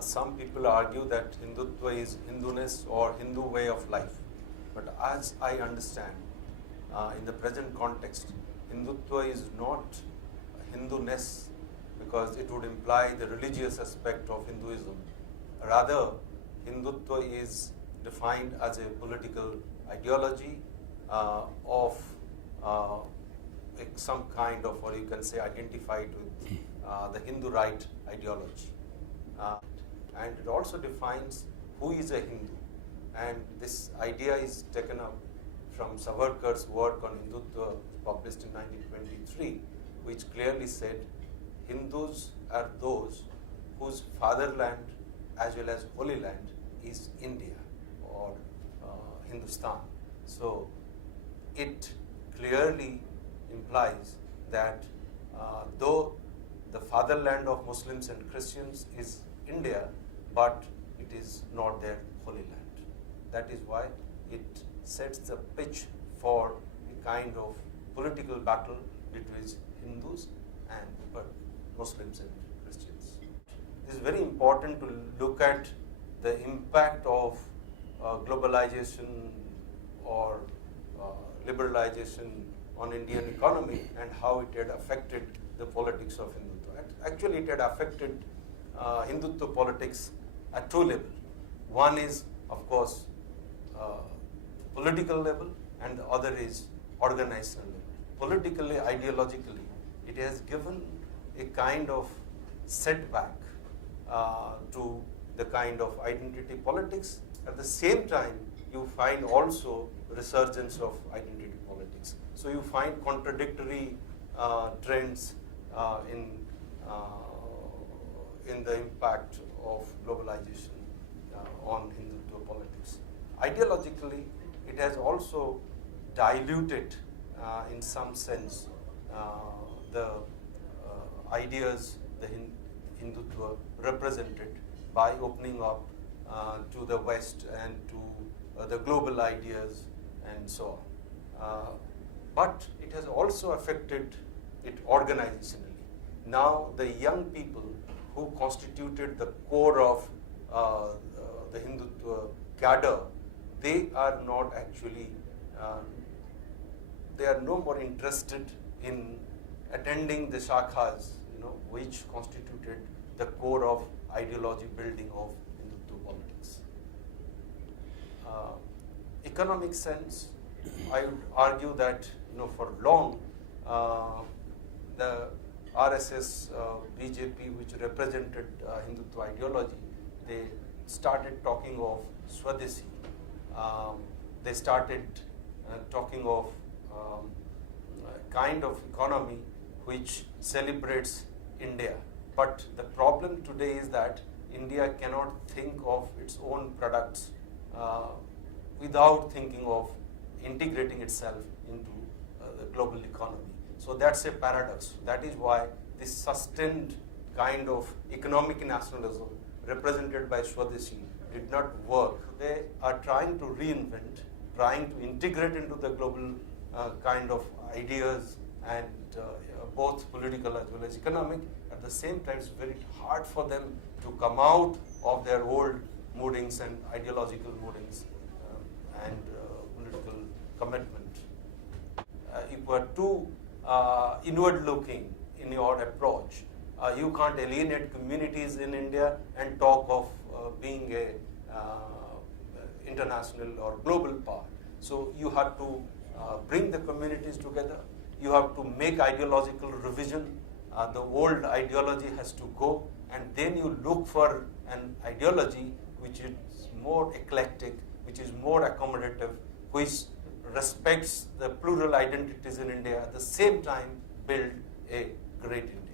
Some people argue that Hindutva is Hinduness or Hindu way of life. But as I understand, in the present context, Hindutva is not Hinduness because it would imply the religious aspect of Hinduism. Rather, Hindutva is defined as a political ideology of some kind of, or you can say, identified with the Hindu right ideology. And it also defines who is a Hindu. And this idea is taken up from Savarkar's work on Hindutva, published in 1923, which clearly said Hindus are those whose fatherland as well as holy land is India or Hindustan. So it clearly implies that though the fatherland of Muslims and Christians is India, but it is not their holy land. That is why it sets the pitch for a kind of political battle between Hindus and Muslims and Christians. It is very important to look at the impact of globalization or liberalization on Indian economy and how it had affected the politics of Hindutva. Actually, it had affected Hindutva politics at two levels. One is, of course, political level, and the other is organizational level. Politically, ideologically, it has given a kind of setback to the kind of identity politics. At the same time, you find also resurgence of identity politics. So you find contradictory trends in the impact of globalization on Hindutva politics. Ideologically, it has also diluted, in some sense, the ideas the Hindutva represented by opening up to the West and to the global ideas and so on. But it has also affected it organizationally. Now the young people who constituted the core of the Hindutva cadre, they are not actually, they are no more interested in attending the shakhas, which constituted the core of ideology building of Hindutva politics. Economic sense, I would argue that for long the RSS, BJP, which represented Hindutva ideology, they started talking of Swadeshi. They started talking of a kind of economy which celebrates India. But the problem today is that India cannot think of its own products without thinking of integrating itself into the global economy. So that's a paradox. That is why this sustained kind of economic nationalism represented by Swadeshi did not work. They are trying to reinvent, trying to integrate into the global kind of ideas and both political as well as economic. At the same time, it's very hard for them to come out of their old moodings and ideological moodings and political commitment. If you are too inward-looking in your approach, you can't alienate communities in India and talk of being a international or global power. So you have to bring the communities together. You have to make ideological revision. The old ideology has to go, and then you look for an ideology which is more eclectic, which is more accommodative, which respects the plural identities in India, at the same time build a great India.